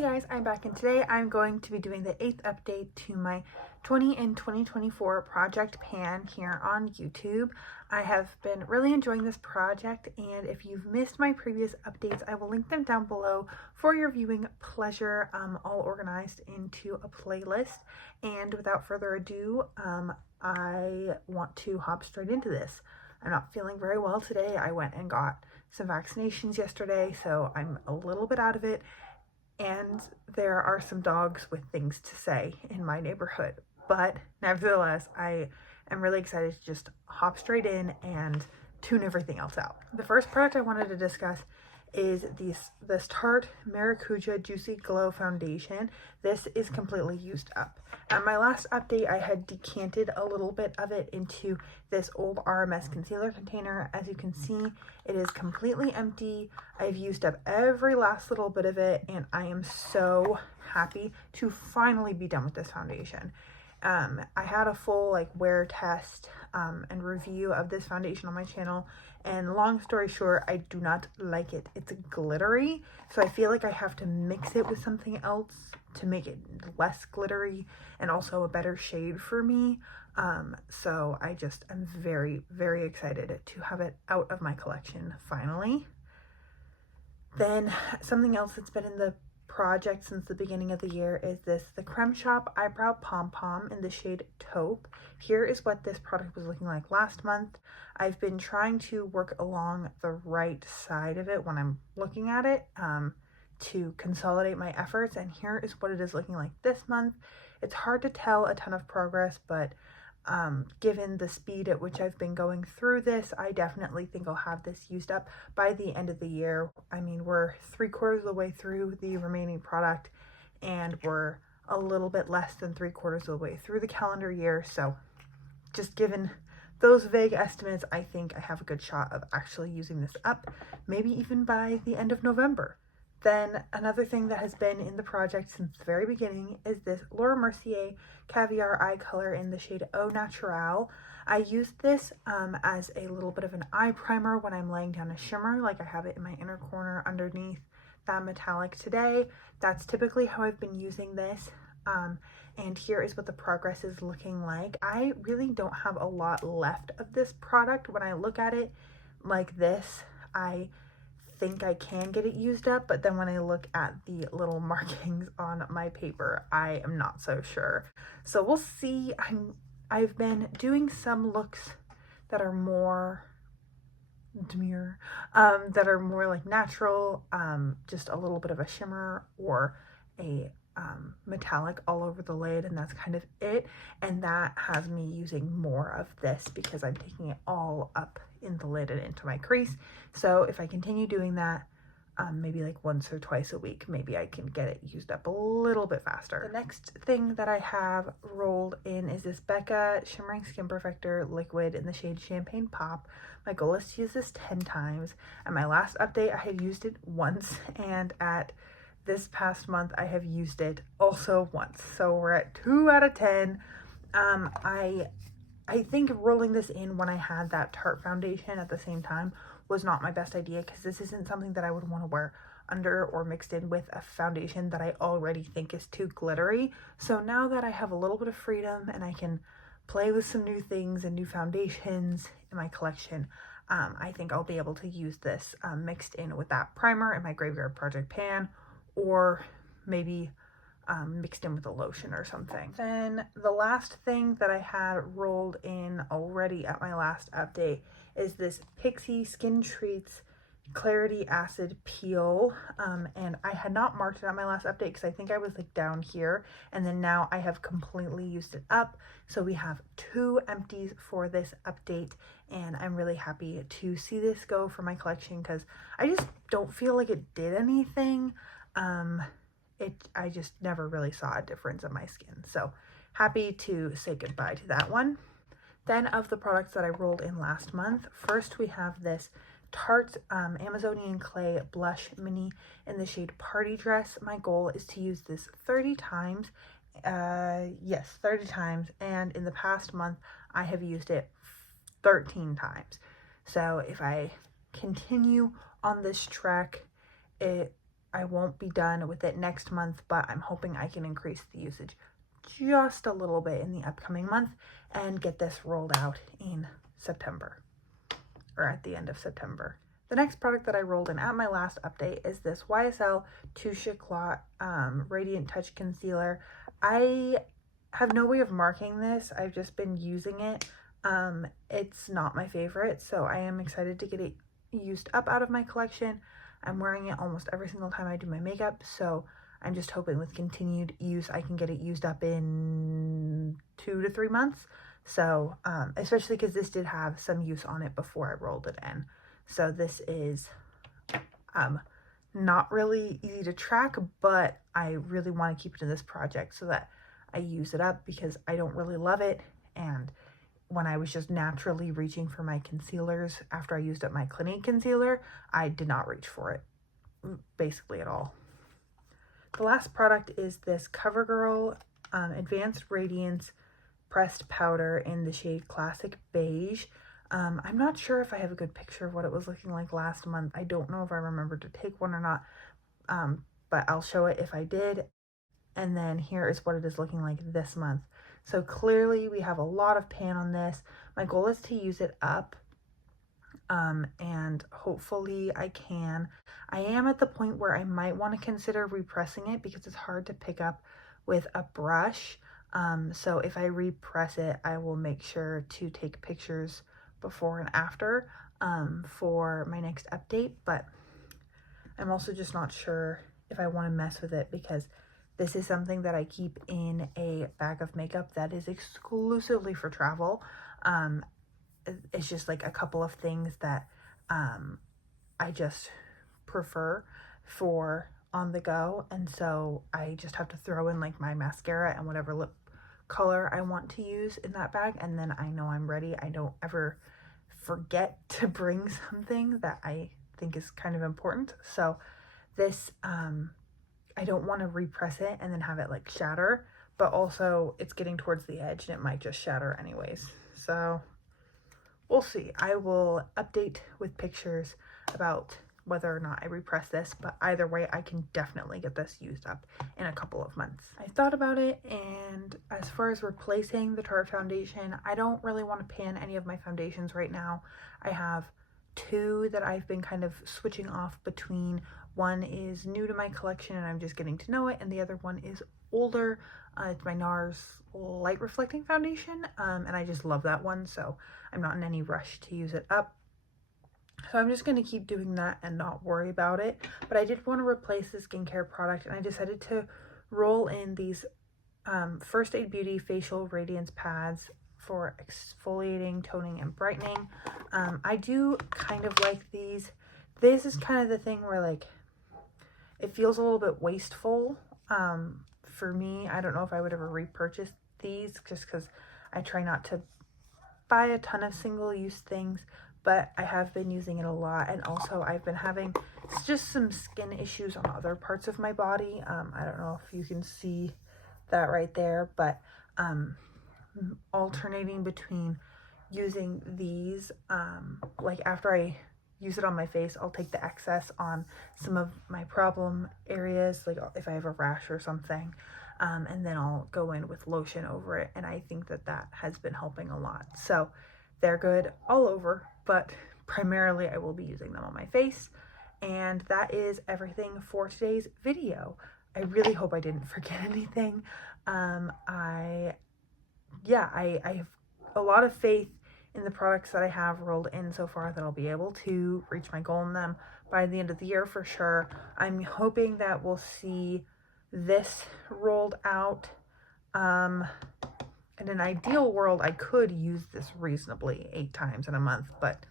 Hey guys, I'm back and today I'm going to be doing the 8th update to my 20 in 2024 project pan here on YouTube. I have been really enjoying this project, and if you've missed my previous updates, I will link them down below for your viewing pleasure, all organized into a playlist. And without further ado, I want to hop straight into this. I'm not feeling very well today. I went and got some vaccinations yesterday, so I'm a little bit out of it. And there are some dogs with things to say in my neighborhood. But nevertheless, I am really excited to just hop straight in and tune everything else out. The first product I wanted to discuss is this Tarte Maracuja Juicy Glow Foundation. This is completely used up. At my last update, I had decanted a little bit of it into this old RMS concealer container. As you can see, it is completely empty. I've used up every last little bit of it, and I am so happy to finally be done with this foundation. I had a full wear test and review of this foundation on my channel, and long story short, I do not like it. It's glittery, so I feel like I have to mix it with something else to make it less glittery and also a better shade for me. So I just am very, very excited to have it out of my collection finally. Then something else that's been in the project since the beginning of the year is the Creme Shop Eyebrow Pom Pom in the shade Taupe. Here is what this product was looking like last month. I've been trying to work along the right side of it when I'm looking at it to consolidate my efforts, and here is what it is looking like this month. It's hard to tell a ton of progress, but given the speed at which I've been going through this, I definitely think I'll have this used up by the end of the year. I mean, we're 3/4 of the way through the remaining product, and we're a little bit less than 3/4 of the way through the calendar year. So just given those vague estimates, I think I have a good shot of actually using this up, maybe even by the end of November. Then another thing that has been in the project since the very beginning is this Laura Mercier Caviar Eye Color in the shade Au Naturel. I used this as a little bit of an eye primer when I'm laying down a shimmer, like I have it in my inner corner underneath that metallic today. That's typically how I've been using this. And here is what the progress is looking like. I really don't have a lot left of this product. When I look at it like this, I think I can get it used up, but then when I look at the little markings on my paper, I am not so sure. So we'll see. I've been doing some looks that are more demure, that are more like natural, just a little bit of a shimmer or a metallic all over the lid, and that's kind of it. And that has me using more of this because I'm taking it all up in the lid and into my crease. So if I continue doing that, maybe like once or twice a week, maybe I can get it used up a little bit faster. The next thing that I have rolled in is this Becca Shimmering Skin Perfector liquid in the shade Champagne Pop. My goal is to use this 10 times. At my last update, I had used it once, and at this past month, I have used it also once. So we're at 2 out of 10. I think rolling this in when I had that Tarte foundation at the same time was not my best idea, because this isn't something that I would want to wear under or mixed in with a foundation that I already think is too glittery. So now that I have a little bit of freedom and I can play with some new things and new foundations in my collection, I think I'll be able to use this mixed in with that primer in my Graveyard Project pan, or maybe mixed in with a lotion or something. Then the last thing that I had rolled in already at my last update is this Pixi Skin Treats Clarity Acid Peel, and I had not marked it on my last update because I think I was like down here, and then now I have completely used it up. So we have 2 empties for this update, and I'm really happy to see this go for my collection because I just don't feel like it did anything. I just never really saw a difference in my skin. So happy to say goodbye to that one. Then of the products that I rolled in last month, first we have this Tarte Amazonian Clay Blush Mini in the shade Party Dress. My goal is to use this 30 times. Yes, 30 times. And in the past month, I have used it 13 times. So if I continue on this track, it I won't be done with it next month, but I'm hoping I can increase the usage just a little bit in the upcoming month and get this rolled out in September, or at the end of September. The next product that I rolled in at my last update is this YSL Touche Éclat Radiant Touch Concealer. I have no way of marking this. I've just been using it. It's not my favorite, so I am excited to get it used up out of my collection. I'm wearing it almost every single time I do my makeup, so I'm just hoping with continued use I can get it used up in 2 to 3 months. So, especially because this did have some use on it before I rolled it in. So this is not really easy to track, but I really want to keep it in this project so that I use it up, because I don't really love it. And when I was just naturally reaching for my concealers after I used up my Clinique concealer, I did not reach for it basically at all. The last product is this CoverGirl Advanced Radiance Pressed Powder in the shade Classic Beige. I'm not sure if I have a good picture of what it was looking like last month. I don't know if I remember to take one or not, but I'll show it if I did. And then here is what it is looking like this month. So clearly we have a lot of pan on this. My goal is to use it up, and hopefully I can. I am at the point where I might want to consider repressing it because it's hard to pick up with a brush. So if I repress it, I will make sure to take pictures before and after for my next update, but I'm also just not sure if I want to mess with it, because this is something that I keep in a bag of makeup that is exclusively for travel. It's just like a couple of things that I just prefer for on the go, and so I just have to throw in like my mascara and whatever lip color I want to use in that bag, and then I know I'm ready. I don't ever forget to bring something that I think is kind of important. So this I don't want to repress it and then have it like shatter, but also it's getting towards the edge and it might just shatter anyways. So we'll see. I will update with pictures about whether or not I repress this, but either way I can definitely get this used up in a couple of months. I thought about it, and as far as replacing the Tarte foundation, I don't really want to pan any of my foundations right now. I have 2 that I've been kind of switching off between. One is new to my collection and I'm just getting to know it, and the other one is older. It's my NARS Light Reflecting Foundation, and I just love that one, so I'm not in any rush to use it up. So I'm just going to keep doing that and not worry about it. But I did want to replace the skincare product, and I decided to roll in these First Aid Beauty Facial Radiance Pads for exfoliating, toning, and brightening. I do kind of like these. This is kind of the thing where like it feels a little bit wasteful for me. I don't know if I would ever repurchase these, just because I try not to buy a ton of single-use things, but I have been using it a lot. And also I've been having just some skin issues on other parts of my body. I don't know if you can see that right there, but alternating between using these, like after I use it on my face, I'll take the excess on some of my problem areas, like if I have a rash or something, and then I'll go in with lotion over it, and I think that that has been helping a lot. So they're good all over, but primarily I will be using them on my face. And that is everything for today's video. I really hope I didn't forget anything. I have a lot of faith in the products that I have rolled in so far that I'll be able to reach my goal in them by the end of the year for sure. I'm hoping that we'll see this rolled out. In an ideal world, I could use this reasonably 8 times in a month, but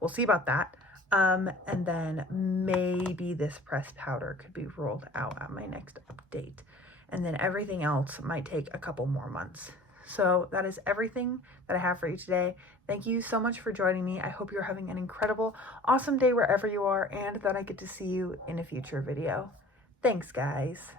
we'll see about that. And then maybe this pressed powder could be rolled out at my next update. And then everything else might take a couple more months. So that is everything that I have for you today. Thank you so much for joining me. I hope you're having an incredible, awesome day wherever you are, and that I get to see you in a future video. Thanks, guys.